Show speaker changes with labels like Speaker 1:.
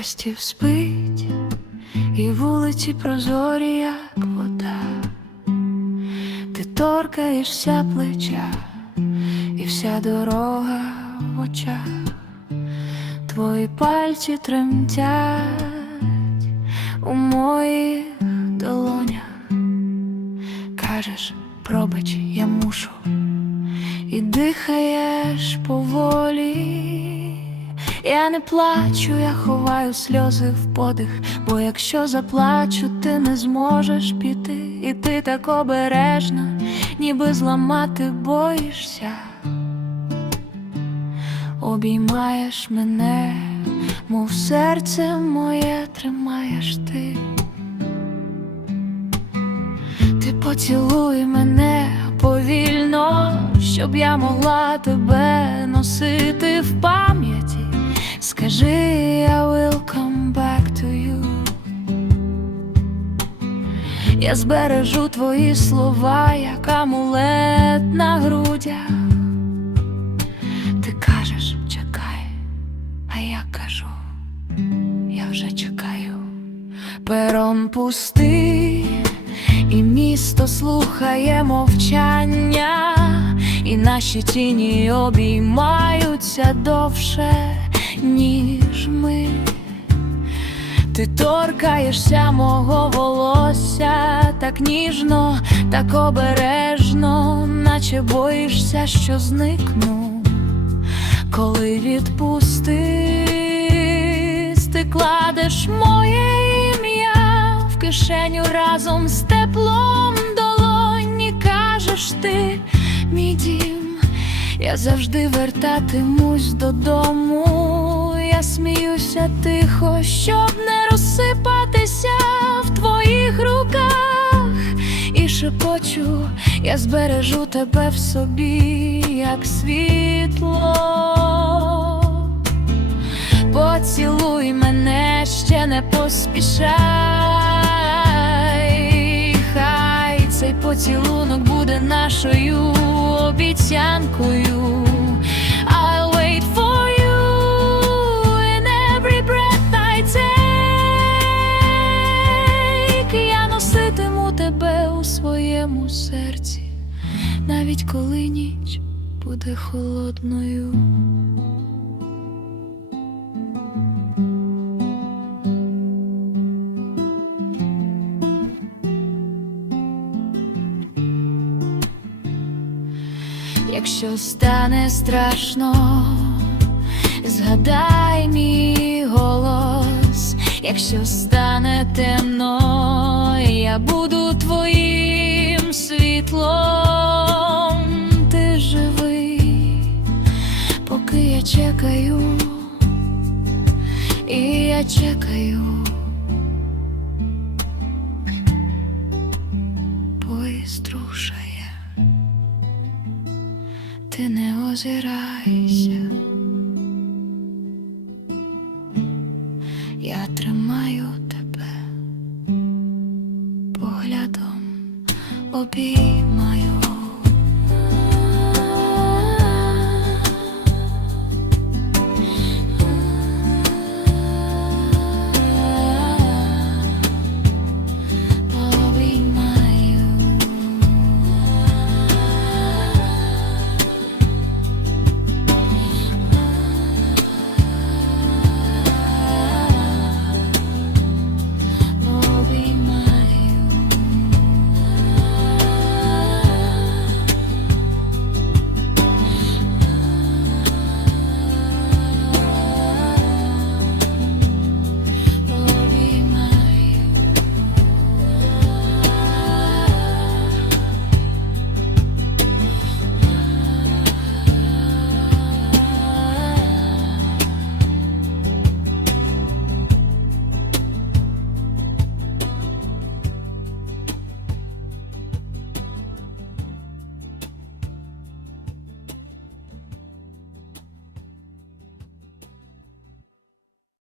Speaker 1: Фастів спить, і вулиці прозорі, як вода. Ти торкаєшся плеча, і вся дорога в очах. Твої пальці тремтять у моїх долонях. Кажеш, пробач, я мушу, і дихаєш поволі. Я не плачу, я ховаю сльози в подих, бо якщо заплачу, ти не зможеш піти, і ти так обережна, ніби зламати боїшся. Обіймаєш мене, мов серце моє тримаєш ти. Ти поцілуй мене повільно, щоб я могла тебе носити в пам'яті. Скажи, I will come back to you. Я збережу твої слова, як амулет на грудях. Ти кажеш, чекай, а я кажу, я вже чекаю. Перон пустий, і місто слухає мовчання, і наші тіні обіймаються довше, ніж ми. Ти торкаєшся мого волосся так ніжно, так обережно, наче боїшся, що зникну, коли відпустись, ти кладеш моє ім'я в кишеню разом з теплом долоні, кажеш ти, мій дім, я завжди вертатимусь додому. Я сміюся тихо, щоб не розсипатися в твоїх руках, і шепочу, я збережу тебе в собі, як світло. Поцілуй мене ще не поспішай, хай цей поцілунок буде нашою обіцянкою. Тебе у своєму серці, навіть коли ніч буде холодною. Якщо стане страшно, згадай мій голос, якщо стане темно, я буду світлом, ти живий, поки я чекаю, і я чекаю. Поїзд рушає. Ти не озирайся, я тримаю will be my